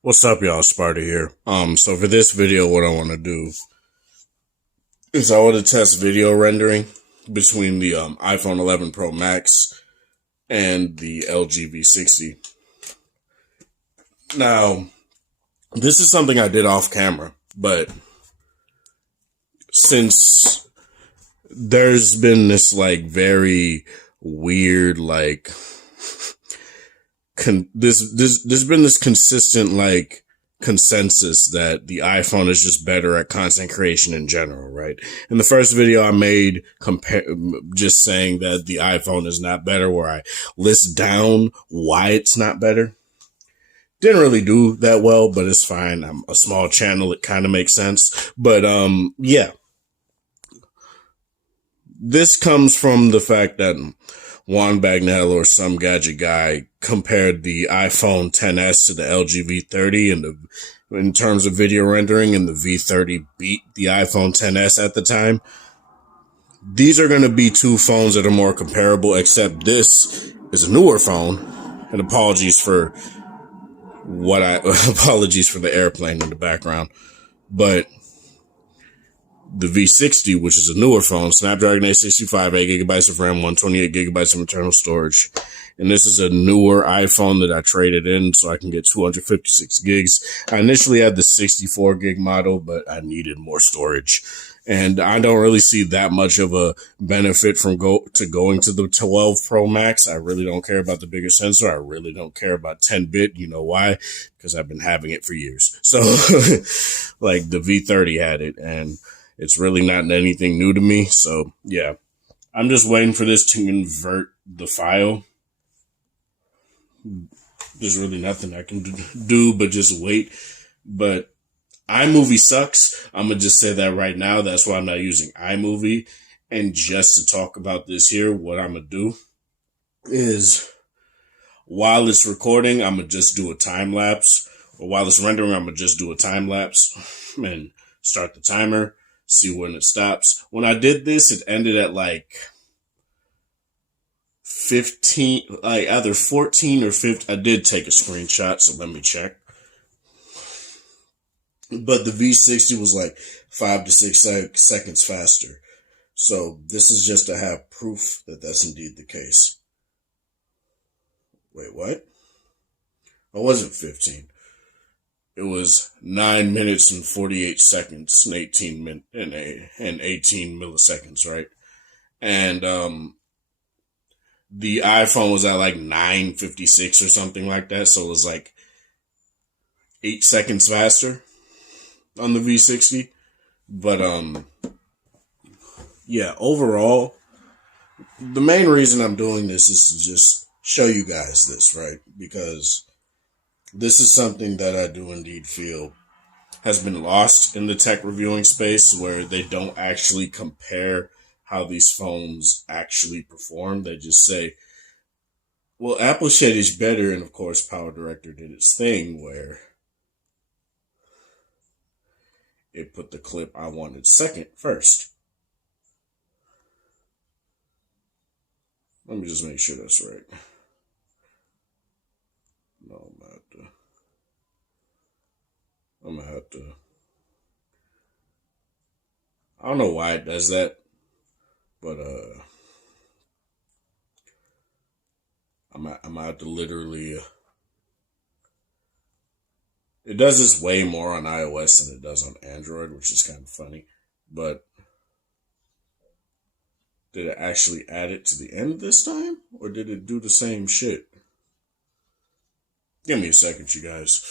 What's up, y'all? Sparta here. So for this video, what I want to do is I want to test video rendering between the iPhone 11 Pro Max and the LG V60. Now, this is something I did off camera, but since there's been this very weird there's been this consistent consensus that the iPhone is just better at content creation in general, right? In the first video I made just saying that the iPhone is not better, where I list down why it's not better. Didn't really do that well, but it's fine. I'm a small channel. It kind of makes sense. But yeah, this comes from the fact that Juan Bagnell or some gadget guy compared the iPhone XS to the LG V30 in terms of video rendering, and the V30 beat the iPhone XS at the time. These are going to be two phones that are more comparable, except this is a newer phone. And apologies for the airplane in the background. But the V60, which is a newer phone, Snapdragon 865, 8 gigabytes of RAM, 128 gigabytes of internal storage. And this is a newer iPhone that I traded in so I can get 256 gigs. I initially had the 64 gig model, but I needed more storage. And I don't really see that much of a benefit from going to the 12 Pro Max. I really don't care about the bigger sensor. I really don't care about 10-bit. You know why? Because I've been having it for years. So like the V30 had it, and it's really not anything new to me. So yeah, I'm just waiting for this to convert the file. There's really nothing I can do but just wait. But iMovie sucks. I'm going to just say that right now. That's why I'm not using iMovie. And just to talk about this here, what I'm going to do is while it's recording, I'm going to just do a time lapse. Or while it's rendering, I'm going to just do a time lapse and start the timer. See when it stops. When I did this, it ended at 15, either 14 or 15. I did take a screenshot, so let me check. But the V60 was 5 to 6 seconds faster. So this is just to have proof that that's indeed the case. Wait, what? I wasn't 15. It was 9 minutes and 48 seconds and 18 milliseconds, right? And the iPhone was at 9:56 or something like that, so it was 8 seconds faster on the V60. But yeah, overall, the main reason I'm doing this is to just show you guys this, right? Because this is something that I do indeed feel has been lost in the tech reviewing space, where they don't actually compare how these phones actually perform. They just say, well, Apple said it's better, and of course Power Director did its thing where it put the clip I wanted first. Let me just make sure that's right. No, I'm gonna have to. I don't know why it does that, but I'm gonna have to literally. It does this way more on iOS than it does on Android, which is kind of funny. But did it actually add it to the end this time, or did it do the same shit? Give me a second, you guys.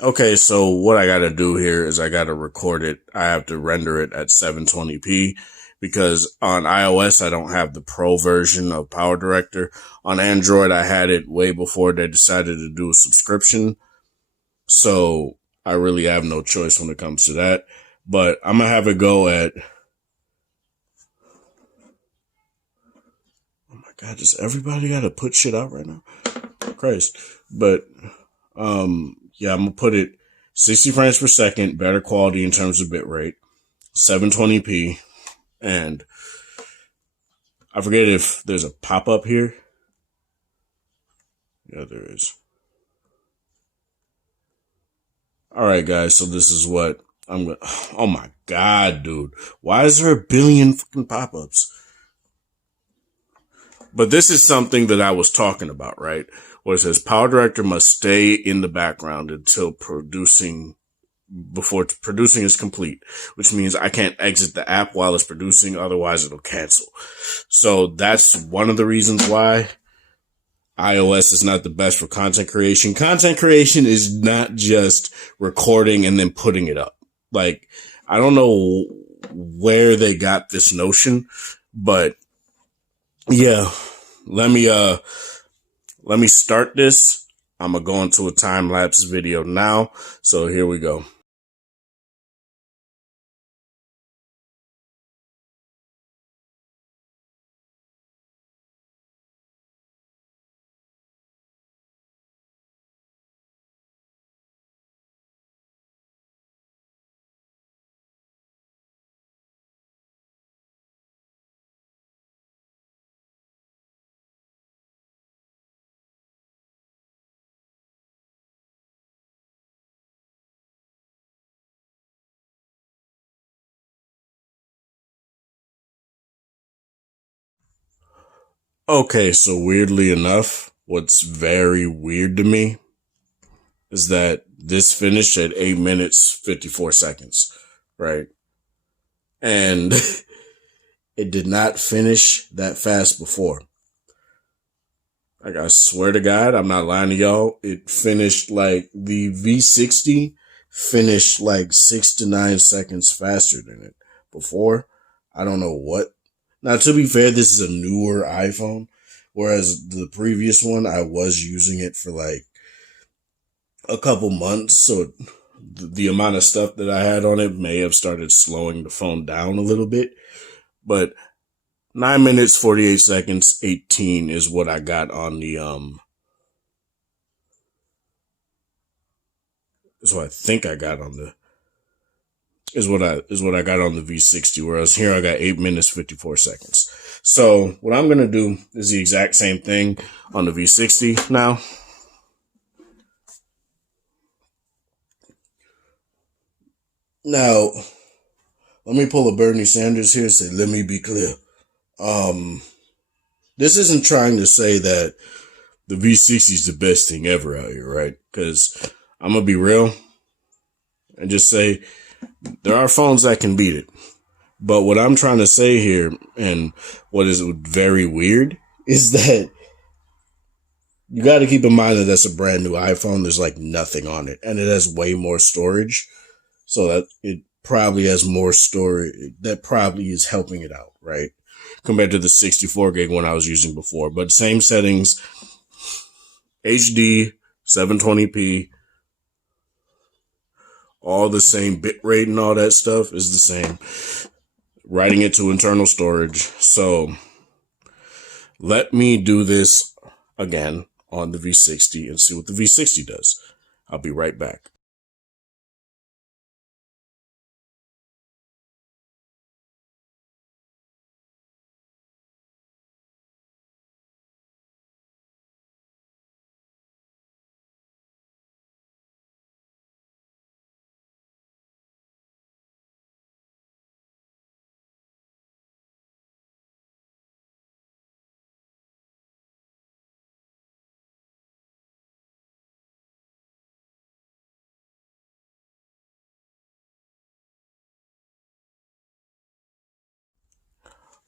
Okay, so what I gotta do here is I gotta record it. I have to render it at 720p because on iOS I don't have the Pro version of Power Director. On Android I had it way before they decided to do a subscription. So I really have no choice when it comes to that. But I'm gonna have it go at... Oh my god, does everybody gotta put shit out right now? Christ. But yeah, I'm going to put it 60 frames per second, better quality in terms of bitrate, 720p, and I forget if there's a pop-up here. Yeah, there is. All right, guys. So this is what I'm going to, oh my God, dude. Why is there a billion fucking pop-ups? But this is something that I was talking about, right? Where it says Power Director must stay in the background before producing is complete, which means I can't exit the app while it's producing. Otherwise it'll cancel. So that's one of the reasons why iOS is not the best for content creation. Content creation is not just recording and then putting it up. Like, I don't know where they got this notion, but yeah, let me start this. I'm going to go into a time lapse video now. So here we go. Okay, so weirdly enough, what's very weird to me is that this finished at 8 minutes, 54 seconds, right? And it did not finish that fast before. Like, I swear to God, I'm not lying to y'all. It finished like the V60 finished like 6 to 9 seconds faster than it before. I don't know what. Now, to be fair, this is a newer iPhone, whereas the previous one, I was using it for like a couple months. So the amount of stuff that I had on it may have started slowing the phone down a little bit. But 9 minutes, 48 seconds, 18 is what I got on the, is what I think I got on the, is what I got on the V60, whereas here I got 8 minutes, 54 seconds. So what I'm going to do is the exact same thing on the V60 now. Now, let me pull a Bernie Sanders here and say, let me be clear. This isn't trying to say that the V60 is the best thing ever out here, right? Because I'm going to be real and just say there are phones that can beat it. But what I'm trying to say here, and what is very weird, is that you got to keep in mind that that's a brand new iPhone. There's like nothing on it, and it has way more storage. So that it probably has more storage. That probably is helping it out, right? Compared to the 64 gig one I was using before. But same settings, HD, 720p, all the same bit rate and all that stuff is the same. Writing it to internal storage. So let me do this again on the V60 and see what the V60 does. I'll be right back.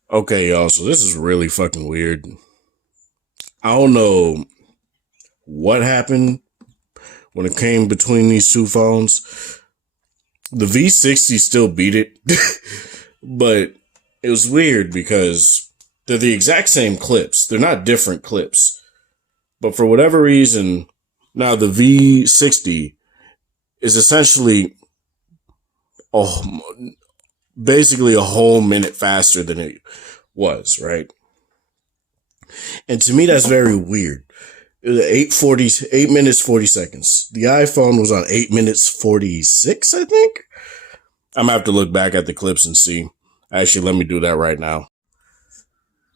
Okay, y'all, so this is really fucking weird. I don't know what happened when it came between these two phones. The V60 still beat it, but it was weird because they're the exact same clips. They're not different clips. But for whatever reason, now the V60 is essentially basically a whole minute faster than it was, right? And to me, that's very weird. It was 8 minutes, 40 seconds. The iPhone was on 8 minutes, 46, I think. I'm going to have to look back at the clips and see. Actually, let me do that right now.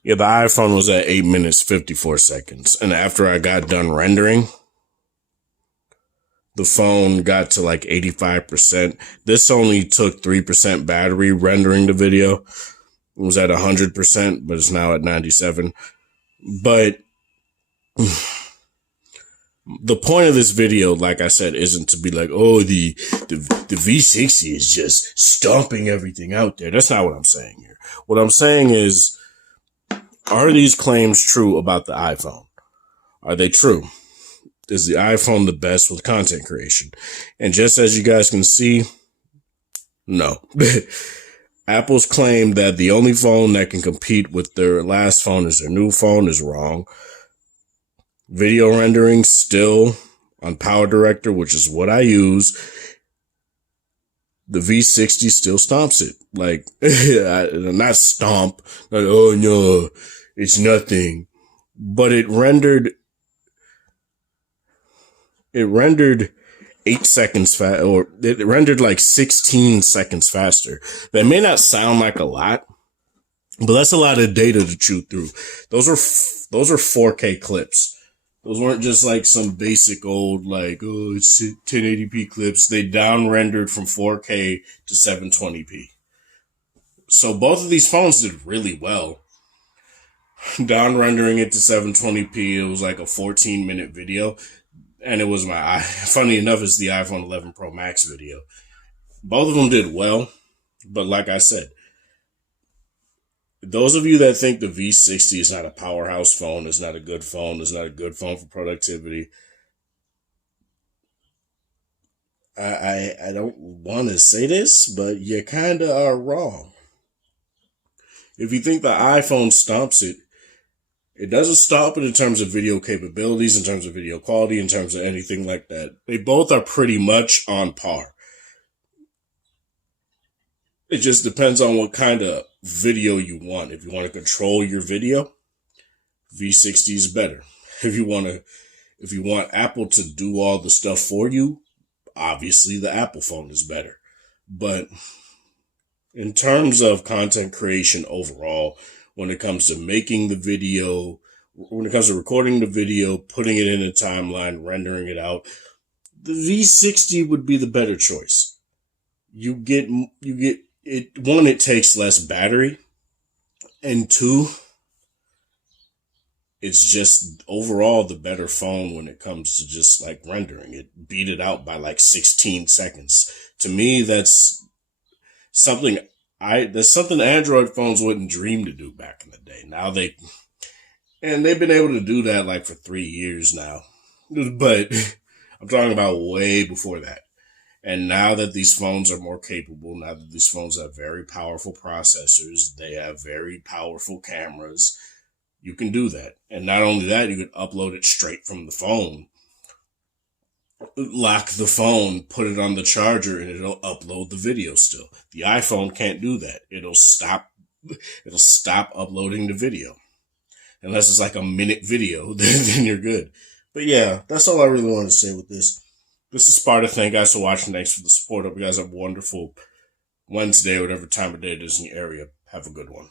Yeah, the iPhone was at 8 minutes, 54 seconds. And after I got done rendering, the phone got to like 85%. This only took 3% battery rendering the video. It was at 100%, but it's now at 97. But the point of this video, like I said, isn't to be like, oh, the V60 is just stomping everything out there. That's not what I'm saying here. What I'm saying is, are these claims true about the iPhone? Are they true? Is the iPhone the best with content creation? And just as you guys can see, no. Apple's claim that the only phone that can compete with their last phone is their new phone is wrong. Video rendering still on Power Director, which is what I use. The V60 still stomps it. Like, not stomp. Like, oh no, it's nothing. But it rendered 8 seconds fast, or it rendered like 16 seconds faster. That may not sound like a lot, but that's a lot of data to chew through. Those are 4K clips. Those weren't just like some basic old, like, oh, it's 1080p clips. They down rendered from 4K to 720p. So both of these phones did really well. Down rendering it to 720p, it was like a 14-minute video. And it was funny enough, it's the iPhone 11 Pro Max video. Both of them did well. But like I said, those of you that think the V60 is not a powerhouse phone, is not a good phone, is not a good phone for productivity, I don't want to say this, but you kind of are wrong. If you think the iPhone stomps it, it doesn't stop it in terms of video capabilities, in terms of video quality, in terms of anything like that. They both are pretty much on par. It just depends on what kind of video you want. If you want to control your video, V60 is better. If you want Apple to do all the stuff for you, obviously the Apple phone is better. But in terms of content creation overall, when it comes to making the video, when it comes to recording the video, putting it in a timeline, rendering it out, the V60 would be the better choice. You get it. One, it takes less battery, and two, it's just overall the better phone when it comes to just like rendering it. Beat it out by like 16 seconds. To me, that's something Android phones wouldn't dream to do back in the day. Now they've been able to do that like for 3 years now. But I'm talking about way before that. And now that these phones are more capable, now that these phones have very powerful processors, they have very powerful cameras, you can do that. And not only that, you can upload it straight from the phone. Lock the phone, put it on the charger, and it'll upload the video still. The iPhone can't do that. It'll stop uploading the video. Unless it's like a minute video, then you're good. But yeah, that's all I really wanted to say with this. This is Sparta. Thank you guys for watching. Thanks for the support. Hope you guys have a wonderful Wednesday, whatever time of day it is in your area. Have a good one.